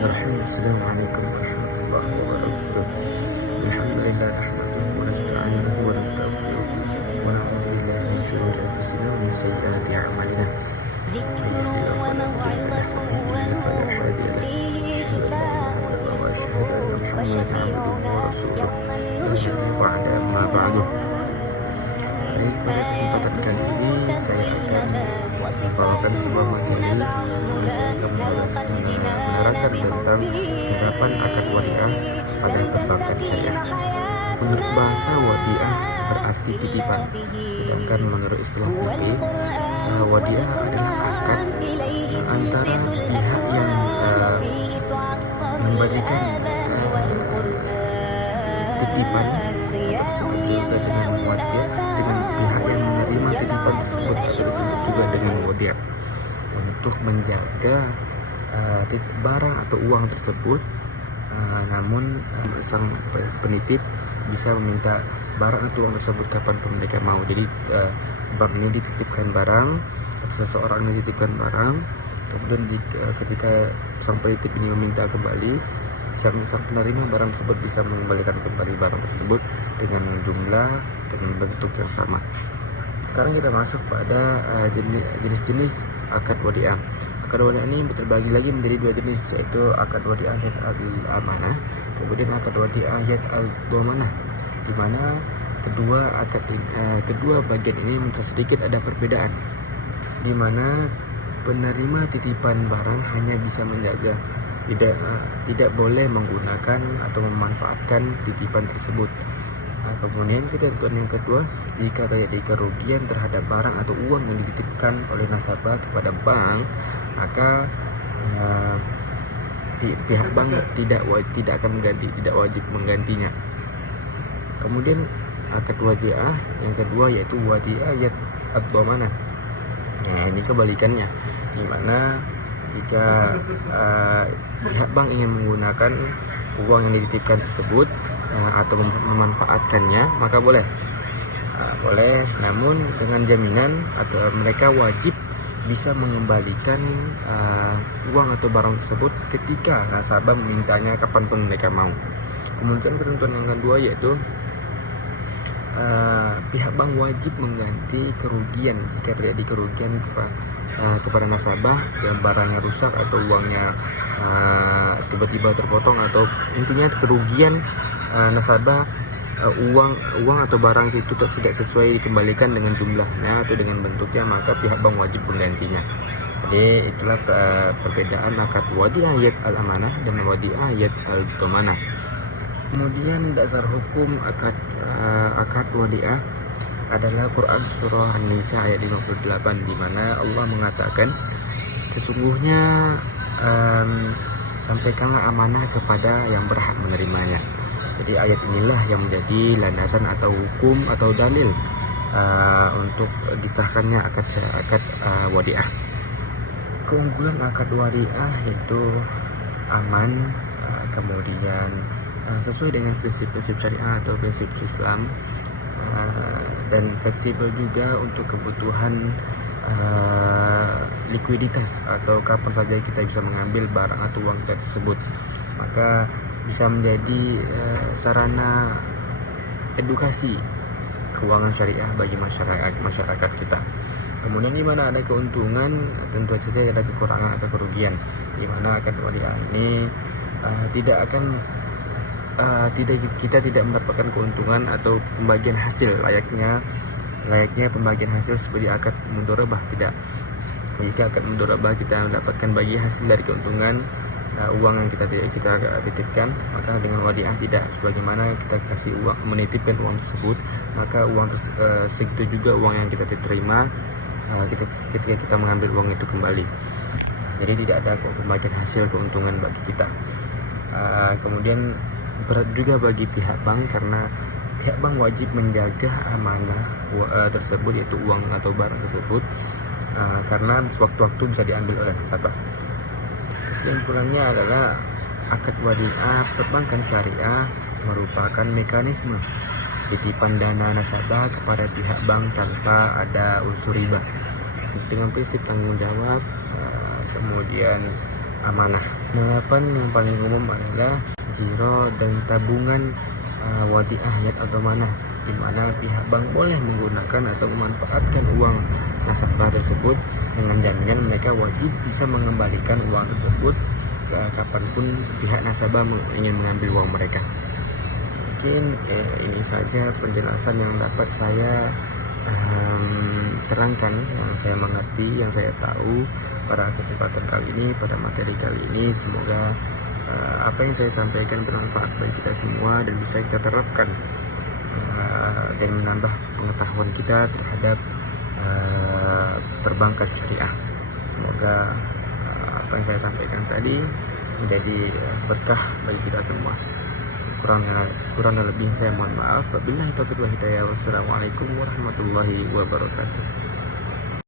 Bismillahirrahmanirrahim. Assalamualaikum warahmatullahi wabarakatuh. Alhamdulillah nahmaduhu wa nasta'inuhu wa nastaghfiruh wa na'udzu billahi min shururi anfusina wa min sayyiati a'malina. ذكر وموعظة ونور فيه شفاء للصدور وشفيعنا يوم النشور. Baik, pada kesempatan kali ini saya akan membawakan sebuah materi yang akan menerangkan tentang penerapan akad wadiah pada perbankan syariah. Menurut bahasa wadiah berarti titipan, sedangkan menurut istilah fikih wadiah adalah akad antara pihak yang memberikan titipan tersebut juga dengan wadiah, dengan pihak yang menerima titipan tersebut disebut juga dengan wadiah, untuk menjaga barang atau uang tersebut. Namun sang penitip bisa meminta barang atau uang tersebut kapanpun mereka mau. Jadi bank ini dititipkan barang, seseorang ini dititipkan barang, kemudian ketika sang penitip ini meminta kembali, sang penerima barang tersebut bisa mengembalikan kembali barang tersebut dengan jumlah dan bentuk yang sama. Sekarang kita masuk pada jenis-jenis akad wadiah. Akad wadiah ini terbagi lagi menjadi dua jenis, yaitu akad wadiah yad al-amanah, kemudian akad wadiah yad al-dhamanah, di mana kedua bagian ini sedikit ada perbedaan, di mana penerima titipan barang hanya bisa menjaga, tidak boleh menggunakan atau memanfaatkan titipan tersebut. Kemudian yang kedua, jika terjadi kerugian terhadap barang atau uang yang dititipkan oleh nasabah kepada bank, maka pihak bank tidak akan mengganti, tidak wajib menggantinya. Kemudian akad wadiah yang kedua yaitu wadiah yad ad-dhamanah. Nah, ini kebalikannya, di mana jika pihak bank ingin menggunakan uang yang dititipkan tersebut atau memanfaatkannya, maka boleh, namun dengan jaminan atau mereka wajib bisa mengembalikan uang atau barang tersebut ketika nasabah memintanya kapanpun mereka mau. Kemudian ketentuan yang kedua yaitu pihak bank wajib mengganti kerugian jika terjadi kerugian kepada nasabah yang barangnya rusak atau uangnya tiba-tiba terpotong, atau intinya kerugian nasabah, uang atau barang itu tidak sesuai dikembalikan dengan jumlahnya atau dengan bentuknya, maka pihak bank wajib menggantinya. Jadi itulah perbedaan akad wadiah yad al-amanah dan wadiah yad al-dhamanah. Kemudian dasar hukum akad wadiah adalah Quran surah An-Nisa ayat 58, di mana Allah mengatakan, sesungguhnya sampaikanlah amanah kepada yang berhak menerimanya. Jadi ayat inilah yang menjadi landasan atau hukum atau dalil untuk disahkannya akad wadiah. Keunggulan akad wadiah yaitu aman, kemudian sesuai dengan prinsip-prinsip syariah atau prinsip Islam, dan fleksibel juga untuk kebutuhan likuiditas atau kapan saja kita bisa mengambil barang atau uang kita tersebut. Maka bisa menjadi sarana edukasi keuangan syariah bagi masyarakat kita. Kemudian di mana ada keuntungan, tentu saja ada kekurangan atau kerugian, di mana akad wadiah ini kita tidak mendapatkan keuntungan atau pembagian hasil layaknya pembagian hasil seperti akad mudharabah. Tidak. Jika akad mudharabah kita mendapatkan bagi hasil dari keuntungan uang yang kita titipkan, maka dengan wadiah tidak. Sebagaimana kita kasih uang, menitipkan uang tersebut, maka uang segitu juga uang yang kita terima ketika kita mengambil uang itu kembali. Jadi tidak ada pembagian hasil keuntungan bagi kita. Kemudian berat juga bagi pihak bank, karena pihak bank wajib menjaga amanah tersebut, yaitu uang atau barang tersebut, karena sewaktu-waktu bisa diambil oleh nasabah. Kesimpulannya adalah akad wadiah perbankan syariah merupakan mekanisme titipan dana nasabah kepada pihak bank tanpa ada unsur riba, dengan prinsip tanggung jawab, kemudian amanah. 8 yang paling umum adalah giro dan tabungan wadiah atau manah, di mana pihak bank boleh menggunakan atau memanfaatkan uang nasabah tersebut dengan jaminan mereka wajib bisa mengembalikan uang tersebut kapanpun pihak nasabah ingin mengambil uang mereka. Mungkin ini saja penjelasan yang dapat saya terangkan, yang saya mengerti, yang saya tahu pada kesempatan kali ini, pada materi kali ini. Semoga apa yang saya sampaikan bermanfaat bagi kita semua dan bisa kita terapkan dan menambah pengetahuan kita terhadap perbankan syariah. Semoga apa yang saya sampaikan tadi menjadi berkah bagi kita semua. Kurang dan lebih saya mohon maaf. Wabillahi taufiq wal hidayah. Wassalamualaikum warahmatullahi wabarakatuh.